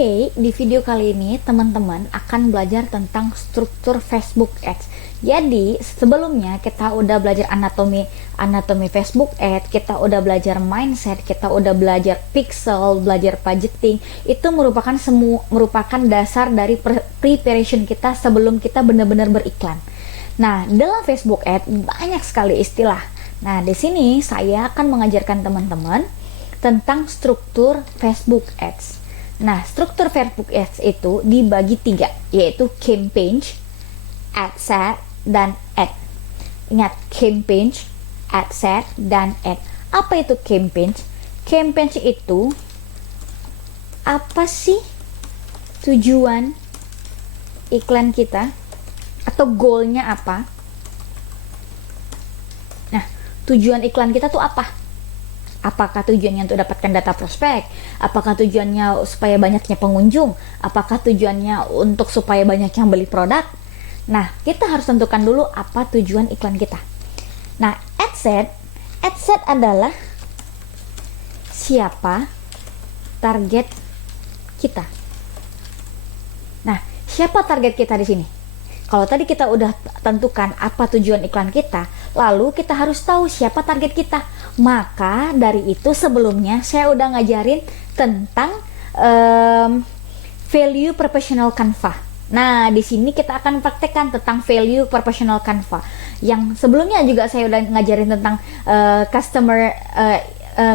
Oke, di video kali ini teman-teman akan belajar tentang struktur Facebook Ads. Jadi, sebelumnya kita udah belajar anatomi Facebook Ads, kita udah belajar mindset, kita udah belajar pixel, belajar budgeting. Itu merupakan dasar dari preparation kita sebelum kita benar-benar beriklan. Nah, dalam Facebook Ads banyak sekali istilah. Nah, di sini saya akan mengajarkan teman-teman tentang struktur Facebook Ads. Nah, struktur Facebook Ads itu dibagi 3, yaitu campaign, ad set, dan ad. Ingat, campaign, ad set, dan ad. Apa itu campaign? Campaign itu apa sih tujuan iklan kita atau goalnya apa? Nah, tujuan iklan kita tuh apa? Apakah tujuannya untuk dapatkan data prospek? Apakah tujuannya supaya banyaknya pengunjung? Apakah tujuannya untuk supaya banyak yang beli produk? Nah, kita harus tentukan dulu apa tujuan iklan kita. Nah, ad set adalah siapa target kita. Nah, siapa target kita di sini? Kalau tadi kita udah tentukan apa tujuan iklan kita, lalu kita harus tahu siapa target kita. Maka dari itu sebelumnya saya udah ngajarin tentang value proportional Canva. Nah, di sini kita akan praktekkan tentang value proportional Canva. Yang sebelumnya juga saya udah ngajarin tentang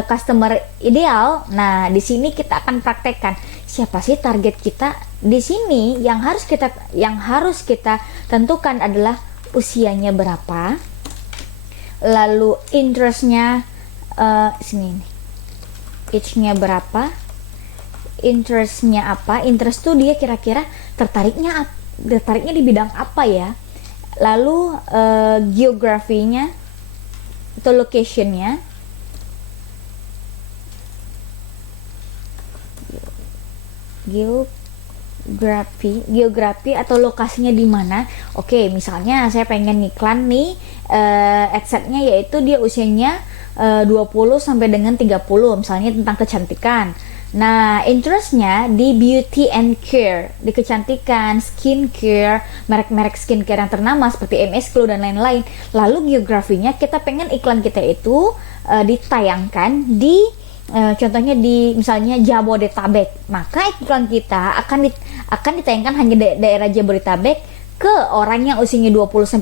customer ideal. Nah, di sini kita akan praktekkan siapa sih target kita. Di sini yang harus kita tentukan adalah usianya berapa, lalu interestnya sini nih, age-nya berapa, interestnya apa. Interest tuh dia kira-kira tertariknya di bidang apa ya, lalu geografinya atau locationnya, geografi atau lokasinya di mana. Oke, misalnya saya pengen iklan nih, adsetnya yaitu dia usianya 20 sampai dengan 30, misalnya tentang kecantikan. Nah, interestnya di beauty and care, di kecantikan, skincare, merek-merek skincare yang ternama seperti MS Glow dan lain-lain. Lalu geografinya kita pengen iklan kita itu ditayangkan di contohnya di misalnya Jabodetabek, maka iklan kita akan ditayangkan hanya daerah Jabodetabek ke orang yang usianya 20-30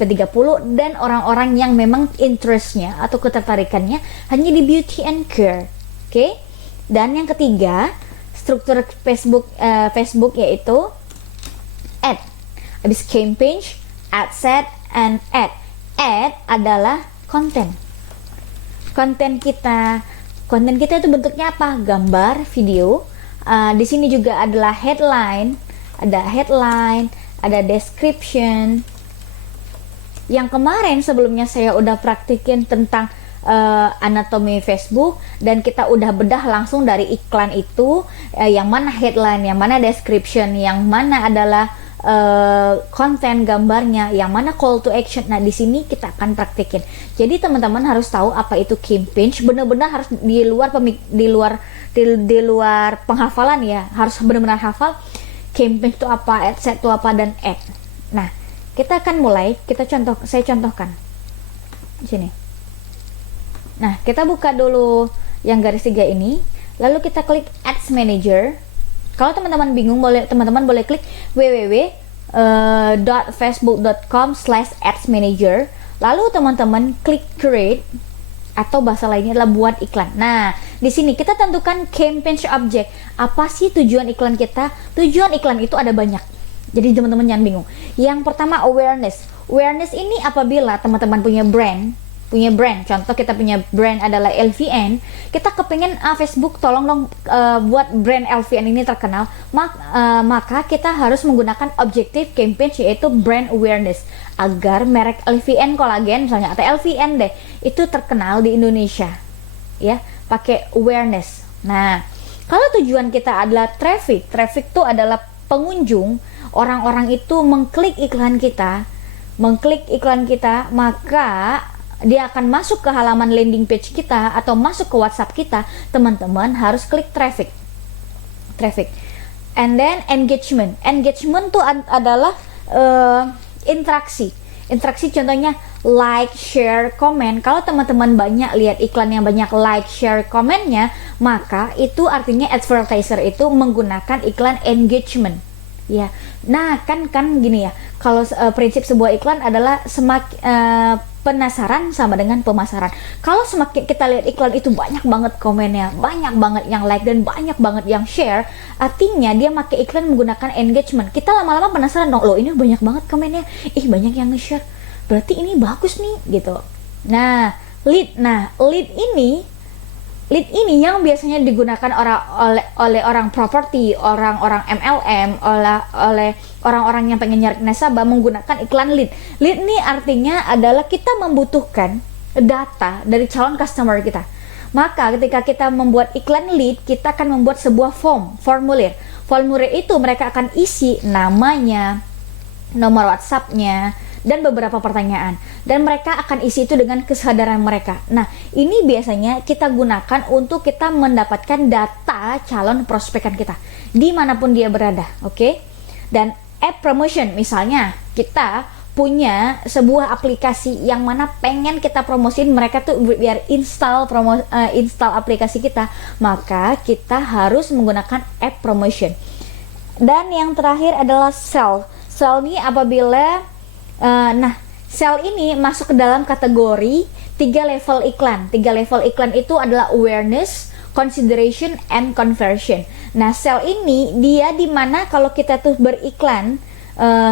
dan orang-orang yang memang interestnya atau ketertarikannya hanya di beauty and care. Oke? Dan yang ketiga, struktur Facebook yaitu ad. Habis campaign, ad set, and ad. Ad adalah konten. Konten kita itu bentuknya apa? Gambar, video. Di sini juga adalah headline, ada description. Yang kemarin sebelumnya saya udah praktikin tentang anatomi Facebook, dan kita udah bedah langsung dari iklan itu, yang mana headline, yang mana description, yang mana adalah konten gambarnya, yang mana call to action. Nah, di sini kita akan praktikin. Jadi teman-teman harus tahu apa itu campaign, benar-benar harus di luar penghafalan ya, harus benar-benar hafal campaign itu apa, ad set itu apa, dan ad. Nah, kita akan mulai, saya contohkan di sini. Nah, kita buka dulu yang garis 3 ini, lalu kita klik Ads Manager. Kalau teman-teman bingung, teman-teman boleh klik www.facebook.com/adsmanager. Lalu teman-teman klik Create, atau bahasa lainnya adalah buat iklan. Nah, di sini kita tentukan campaign object. Apa sih tujuan iklan kita? Tujuan iklan itu ada banyak. Jadi teman-teman jangan bingung. Yang pertama awareness. Awareness ini apabila teman-teman punya brand. Contoh kita punya brand adalah LVN. Kita kepengen Facebook tolong dong buat brand LVN ini terkenal. Maka kita harus menggunakan objective campaign yaitu brand awareness, agar merek LVN kolagen misalnya atau LVN deh itu terkenal di Indonesia. Ya, pakai awareness. Nah, kalau tujuan kita adalah traffic itu adalah pengunjung, orang-orang itu mengklik iklan kita, maka dia akan masuk ke halaman landing page kita atau masuk ke WhatsApp kita. Teman-teman harus klik traffic. And then engagement. Engagement tuh adalah interaksi. Interaksi contohnya like, share, komen. Kalau teman-teman banyak lihat iklan yang banyak like, share, komennya, maka itu artinya advertiser itu menggunakan iklan engagement. Ya. Nah, kan gini ya. Kalau prinsip sebuah iklan adalah semakin penasaran sama dengan pemasaran. Kalau semakin kita lihat iklan itu banyak banget komennya, banyak banget yang like dan banyak banget yang share, artinya dia pakai iklan menggunakan engagement. Kita lama-lama penasaran dong, loh ini banyak banget komennya, ih banyak yang nge-share, berarti ini bagus nih gitu. Nah, lead ini yang biasanya digunakan oleh orang properti, orang-orang MLM, oleh orang-orang yang pengen nyari nasabah menggunakan iklan lead. Lead ini artinya adalah kita membutuhkan data dari calon customer kita. Maka ketika kita membuat iklan lead, kita akan membuat sebuah formulir. Formulir itu mereka akan isi namanya, nomor WhatsApp-nya, dan beberapa pertanyaan, dan mereka akan isi itu dengan kesadaran mereka. Nah, ini biasanya kita gunakan untuk kita mendapatkan data calon prospekan kita dimanapun dia berada, oke? Dan app promotion, misalnya kita punya sebuah aplikasi yang mana pengen kita promosiin mereka tuh biar install aplikasi kita, maka kita harus menggunakan app promotion. Dan yang terakhir adalah sell ini apabila sell ini masuk ke dalam kategori 3 level iklan. 3 level iklan itu adalah awareness, consideration, and conversion. Nah, sell ini dia dimana kalau kita tuh beriklan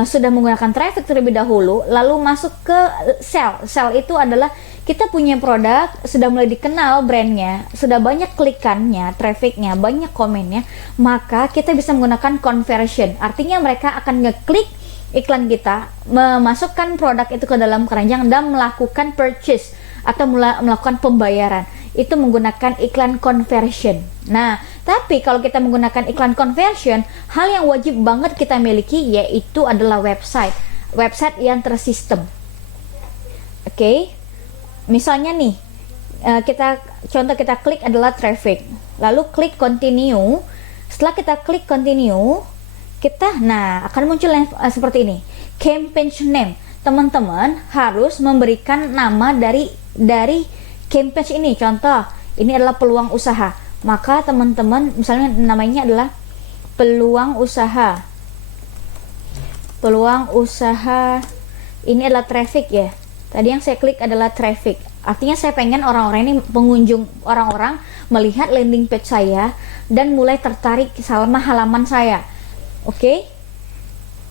sudah menggunakan traffic terlebih dahulu, lalu masuk ke sell. Sell itu adalah kita punya produk, sudah mulai dikenal brandnya, sudah banyak klikannya, trafficnya, banyak komennya, maka kita bisa menggunakan conversion. Artinya mereka akan ngeklik iklan kita, memasukkan produk itu ke dalam keranjang dan melakukan purchase atau melakukan pembayaran. Itu menggunakan iklan conversion. Nah, tapi kalau kita menggunakan iklan conversion, hal yang wajib banget kita miliki yaitu adalah website yang tersistem. Oke. Misalnya nih, kita klik adalah traffic. Lalu klik continue. Setelah kita klik continue, akan muncul yang seperti ini, campaign name. Teman-teman harus memberikan nama dari campaign ini. Contoh, ini adalah peluang usaha. Maka teman-teman misalnya namanya adalah peluang usaha. Peluang usaha ini adalah traffic ya. Tadi yang saya klik adalah traffic. Artinya saya pengen orang-orang melihat landing page saya dan mulai tertarik sama halaman saya. Oke.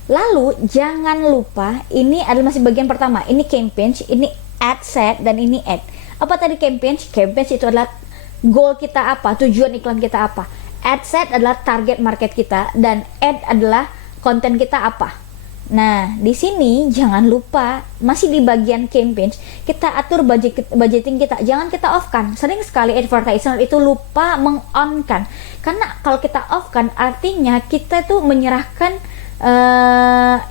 Lalu jangan lupa ini adalah masih bagian pertama. Ini campaign, ini ad set, dan ini ad. Apa tadi campaign? Campaign itu adalah goal kita apa, tujuan iklan kita apa. Ad set adalah target market kita dan ad adalah konten kita apa. Nah, di sini jangan lupa masih di bagian campaign kita atur budgeting kita. Jangan kita off kan. Sering sekali advertiser itu lupa meng-on kan. Karena kalau kita off kan artinya kita tuh menyerahkan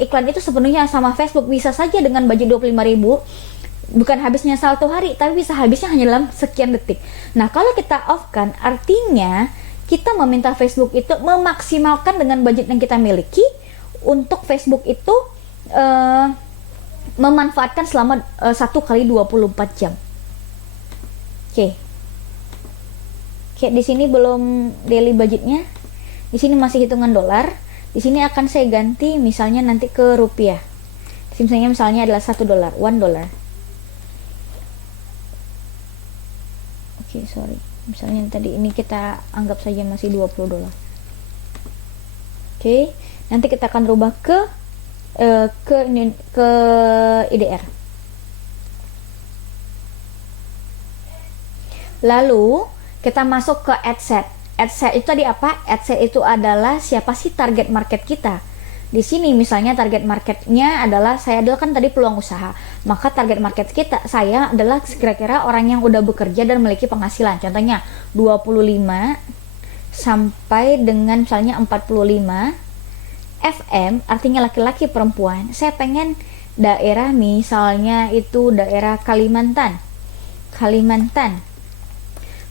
iklan itu sepenuhnya sama Facebook. Bisa saja dengan budget 25.000 bukan habisnya 1 hari, tapi bisa habisnya hanya dalam sekian detik. Nah, kalau kita off kan artinya kita meminta Facebook itu memaksimalkan dengan budget yang kita miliki untuk Facebook itu memanfaatkan selama 1 kali 24 jam. Oke, di sini belum daily budgetnya. Di sini masih hitungan dolar. Di sini akan saya ganti misalnya nanti ke rupiah. Misalnya adalah $1, $1. Oke, sorry. Misalnya tadi ini kita anggap saja masih $20. Oke. Nanti kita akan rubah ke IDR. Lalu kita masuk ke ad set. Ad set itu tadi apa? Ad set itu adalah siapa sih target market kita. Di sini misalnya target marketnya adalah saya adalah kan tadi peluang usaha. Maka target market saya adalah kira-kira orang yang udah bekerja dan memiliki penghasilan. Contohnya 25 sampai dengan misalnya 45. FM artinya laki-laki perempuan. Saya pengen daerah misalnya itu daerah Kalimantan.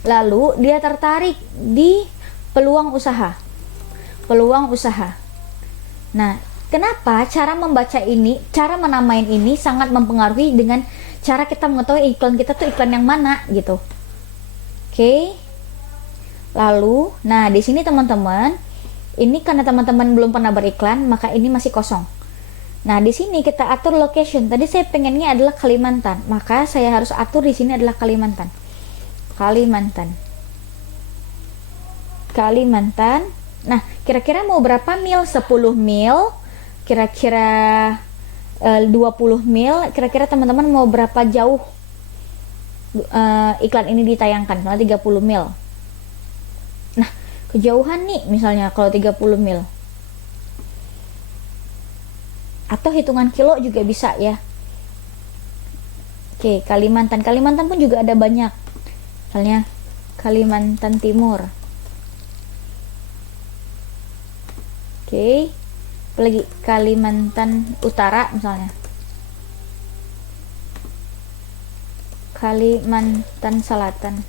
Lalu dia tertarik di peluang usaha. peluang usaha. Nah, kenapa cara membaca ini, cara menamain ini sangat mempengaruhi dengan cara kita mengetahui iklan kita tuh iklan yang mana gitu. Oke. Lalu, nah di sini teman-teman, ini karena teman-teman belum pernah beriklan, maka ini masih kosong. Nah, di sini kita atur location. Tadi saya pengennya adalah Kalimantan, maka saya harus atur di sini adalah Kalimantan. Kalimantan. Nah, kira-kira mau berapa mil? 10 mil, kira-kira 20 mil, kira-kira teman-teman mau berapa jauh iklan ini ditayangkan? Misalnya 30 mil. Nah, kejauhan nih misalnya kalau 30 mil. Atau hitungan kilo juga bisa ya. Oke, Kalimantan. Kalimantan pun juga ada banyak. Misalnya Kalimantan Timur. Oke, apalagi Kalimantan Utara misalnya, Kalimantan Selatan.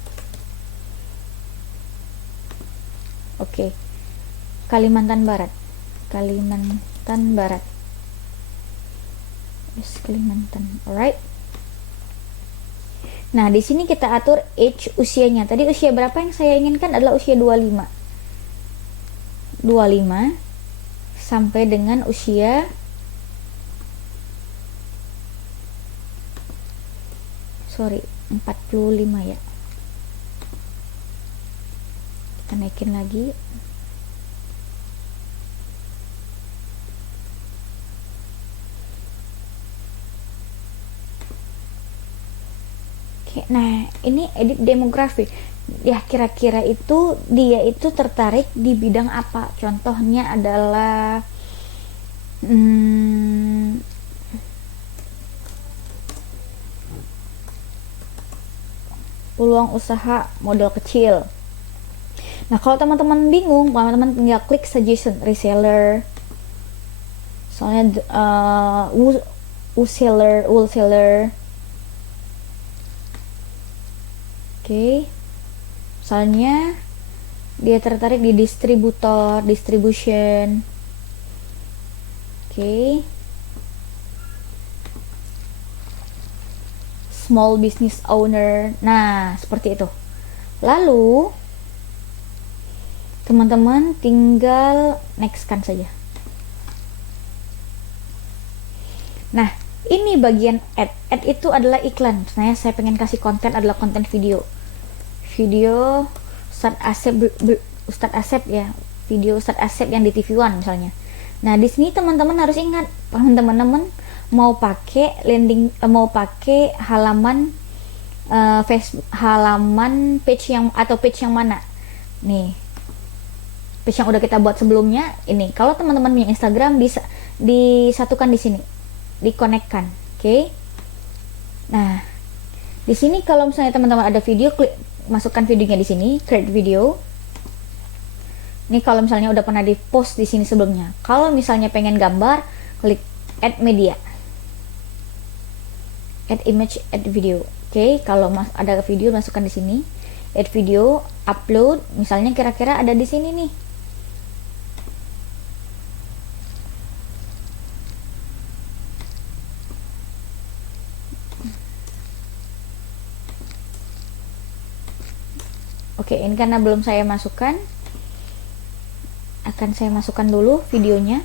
Oke, Kalimantan Barat. Yes, Kalimantan. Alright. Nah, di sini kita atur age, usianya. Tadi usia berapa yang saya inginkan adalah usia 25 sampai dengan usia 45 ya. Kita naikin lagi. Oke, nah ini edit demografi. Ya, kira-kira itu dia itu tertarik di bidang apa? Contohnya adalah peluang usaha modal kecil. Nah, kalau teman-teman bingung, teman-teman tinggal klik suggestion reseller. Soalnya wholesaler. Oke. Misalnya dia tertarik di distribution. Oke. Small business owner. Nah, seperti itu. Lalu teman-teman tinggal next kan saja. Nah, ini bagian ad. Ad itu adalah iklan. Misalnya saya pengen kasih konten adalah konten video Ustadz Asep ya, video Ustadz Asep yang di TV One misalnya. Nah, di sini teman-teman harus ingat, teman-teman mau pakai mau pakai halaman halaman page yang mana nih, page yang udah kita buat sebelumnya ini. Kalau teman-teman punya Instagram bisa disatukan di sini, dikonekkan. Oke. Nah, di sini kalau misalnya teman-teman ada video, masukkan videonya di sini, create video. Ini kalau misalnya udah pernah di post di sini sebelumnya. Kalau misalnya pengen gambar, klik add media, add image, add video. Oke, kalau ada video masukkan di sini, add video, upload. Misalnya kira-kira ada di sini nih. Oke, ini karena belum saya masukkan, akan saya masukkan dulu videonya.